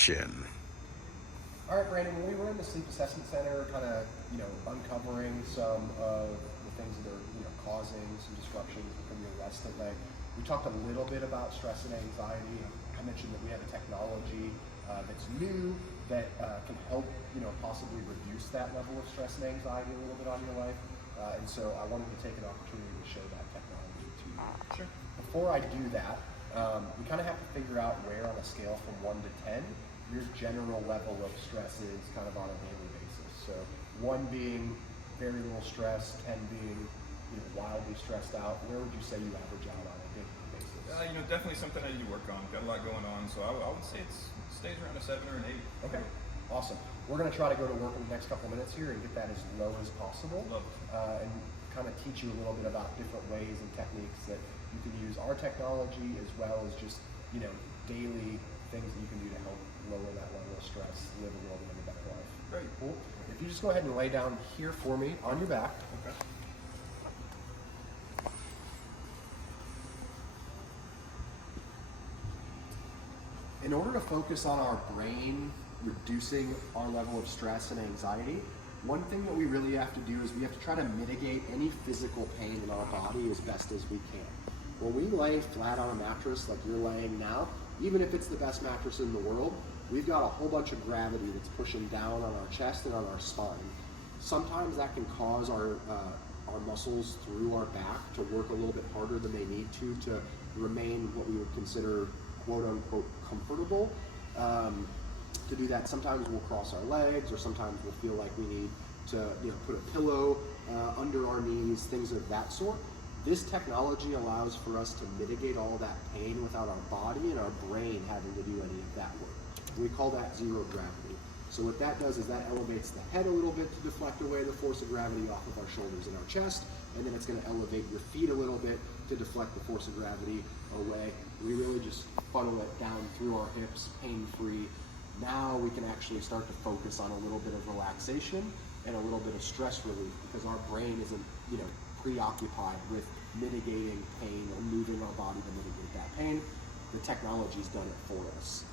action. All right, Brandon, when we were in the Sleep Assessment Center, kind of, uncovering some of the things that are, causing some disruptions within your rest at night, we talked a little bit about stress and anxiety. I mentioned that we have a technology that's new that can help, possibly reduce that level of stress and anxiety a little bit on your life. And so I wanted to take an opportunity to show that technology to you. Sure. Before I do that, we kind of have to figure out where on a scale from 1 to 10 your general level of stress is kind of on a daily basis. So 1 being very little stress, 10 being wildly stressed out. Where would you say you average out on a daily basis? Definitely something I need to work on. Got a lot going on, so I would say it stays around a 7 or an 8. Okay, awesome. We're going to try to go to work in the next couple minutes here and get that as low as possible. Love it. And kind of teach you a little bit about different ways and techniques that you can use our technology as well as just, daily things that you can do to help lower that level of stress, live a little bit of a better life. Great. Cool. If you just go ahead and lay down here for me on your back. Okay. In order to focus on our brain, reducing our level of stress and anxiety, one thing that we really have to do is we have to try to mitigate any physical pain in our body as best as we can. When we lay flat on a mattress like you're laying now, even if it's the best mattress in the world, we've got a whole bunch of gravity that's pushing down on our chest and on our spine. Sometimes that can cause our muscles through our back to work a little bit harder than they need to remain what we would consider quote unquote comfortable. To do that, sometimes we'll cross our legs, or sometimes we'll feel like we need to put a pillow under our knees, things of that sort. This technology allows for us to mitigate all that pain without our body and our brain having to do any of that work. We call that zero gravity. So what that does is that elevates the head a little bit to deflect away the force of gravity off of our shoulders and our chest, and then it's going to elevate your feet a little bit to deflect the force of gravity away. We really just funnel it down through our hips, pain-free. Now we can actually start to focus on a little bit of relaxation and a little bit of stress relief, because our brain isn't, preoccupied with mitigating pain or moving our body to mitigate that pain. The technology's done it for us.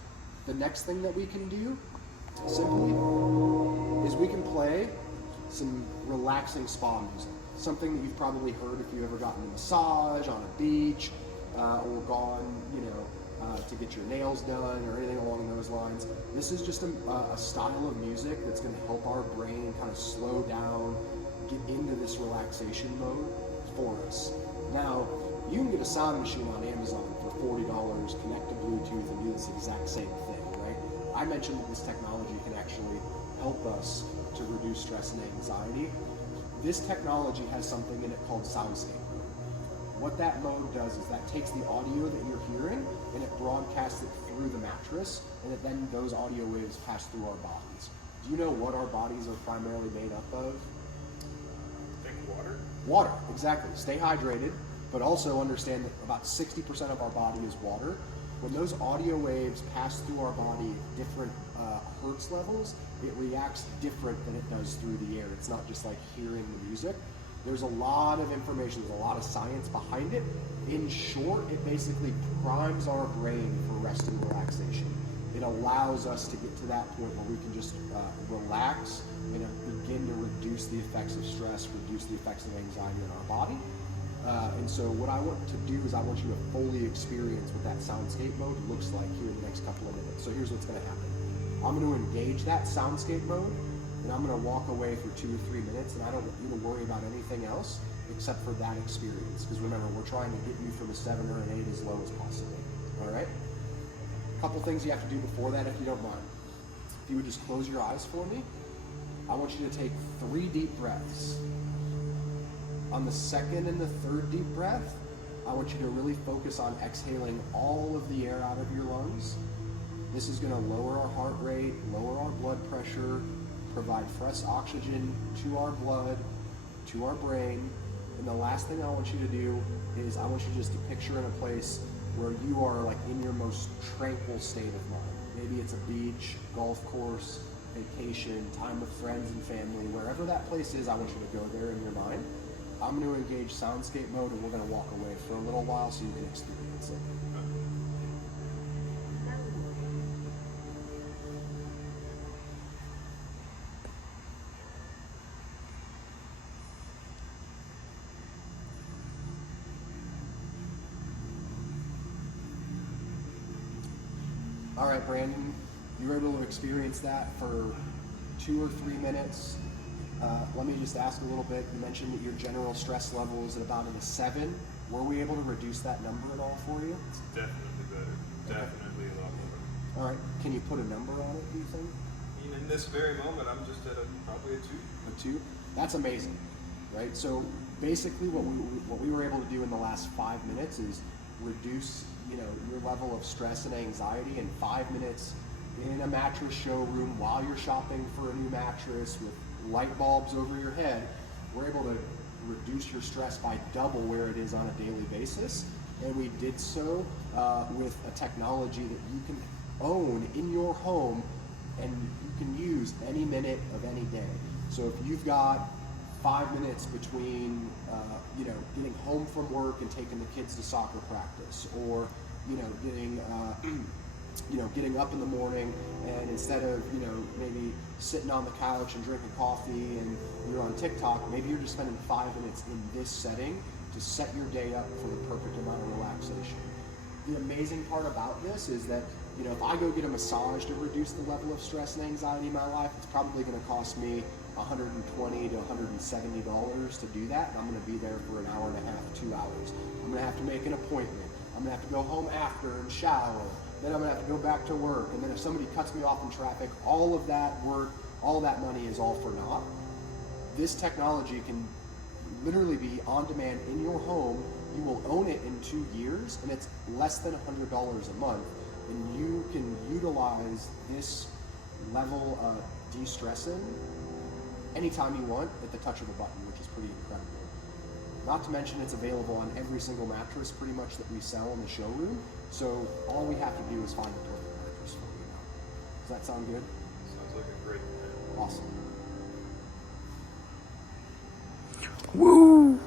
The next thing that we can do, simply, is we can play some relaxing spa music. Something that you've probably heard if you've ever gotten a massage on a beach, or gone, to get your nails done or anything along those lines. This is just a style of music that's going to help our brain kind of slow down, get into this relaxation mode for us. Now, you can get a sound machine on Amazon for $40, connect to Bluetooth, and do this exact same thing, right? I mentioned that this technology can actually help us to reduce stress and anxiety. This technology has something in it called Soundscape mode. What that mode does is that takes the audio that you're hearing and it broadcasts it through the mattress, and then those audio waves pass through our bodies. Do you know what our bodies are primarily made up of? Water. Water, exactly. Stay hydrated, but also understand that about 60% of our body is water. When those audio waves pass through our body at different hertz levels, it reacts different than it does through the air. It's not just like hearing the music. There's a lot of information, there's a lot of science behind it. In short, it basically primes our brain for rest and relaxation. It allows us to get to that point where we can just relax and begin to reduce the effects of stress, reduce the effects of anxiety in our body. And so what I want to do is I want you to fully experience what that soundscape mode looks like here in the next couple of minutes. So here's what's going to happen. I'm going to engage that soundscape mode, and I'm going to walk away for 2 or 3 minutes, and I don't want you to worry about anything else except for that experience. Because remember, we're trying to get you from a 7 or an 8 as low as possible. All right? A couple things you have to do before that, if you don't mind. If you would just close your eyes for me. I want you to take 3 deep breaths. On the second and the third deep breath, I want you to really focus on exhaling all of the air out of your lungs. This is going to lower our heart rate, lower our blood pressure, provide fresh oxygen to our blood, to our brain. And the last thing I want you to do is I want you just to picture in a place where you are like in your most tranquil state of mind. Maybe it's a beach, golf course, vacation, time with friends and family, wherever that place is, I want you to go there in your mind. I'm going to engage soundscape mode, and we're going to walk away for a little while so you can experience it. All right, Brandon, you were able to experience that for 2 or 3 minutes. Let me just ask a little bit. You mentioned that your general stress level is at about a 7. Were we able to reduce that number at all for you? It's definitely better. Definitely a lot more. All right. Can you put a number on it, do you think? I mean, in this very moment, I'm just at probably a 2. A 2? That's amazing, right? So basically what we were able to do in the last 5 minutes is reduce, your level of stress and anxiety in 5 minutes in a mattress showroom while you're shopping for a new mattress with light bulbs over your head. We're able to reduce your stress by double where it is on a daily basis. And we did so with a technology that you can own in your home and you can use any minute of any day. So if you've got 5 minutes between, getting home from work and taking the kids to soccer practice, or, getting up in the morning and instead of, maybe sitting on the couch and drinking coffee and you're on TikTok, maybe you're just spending 5 minutes in this setting to set your day up for the perfect amount of relaxation. The amazing part about this is that, if I go get a massage to reduce the level of stress and anxiety in my life, it's probably going to cost me $120 to $170 to do that, and I'm going to be there for an hour and a half, 2 hours. I'm going to have to make an appointment. I'm going to have to go home after and shower. Then I'm going to have to go back to work. And then if somebody cuts me off in traffic, all of that work, all that money is all for naught. This technology can literally be on demand in your home. You will own it in 2 years, and it's less than $100 a month. And you can utilize this level of de-stressing anytime you want at the touch of a button, which is pretty incredible. Not to mention it's available on every single mattress pretty much that we sell in the showroom. So all we have to do is find the perfect mattress for you now. Does that sound good? Sounds like a great plan. Awesome. Woo!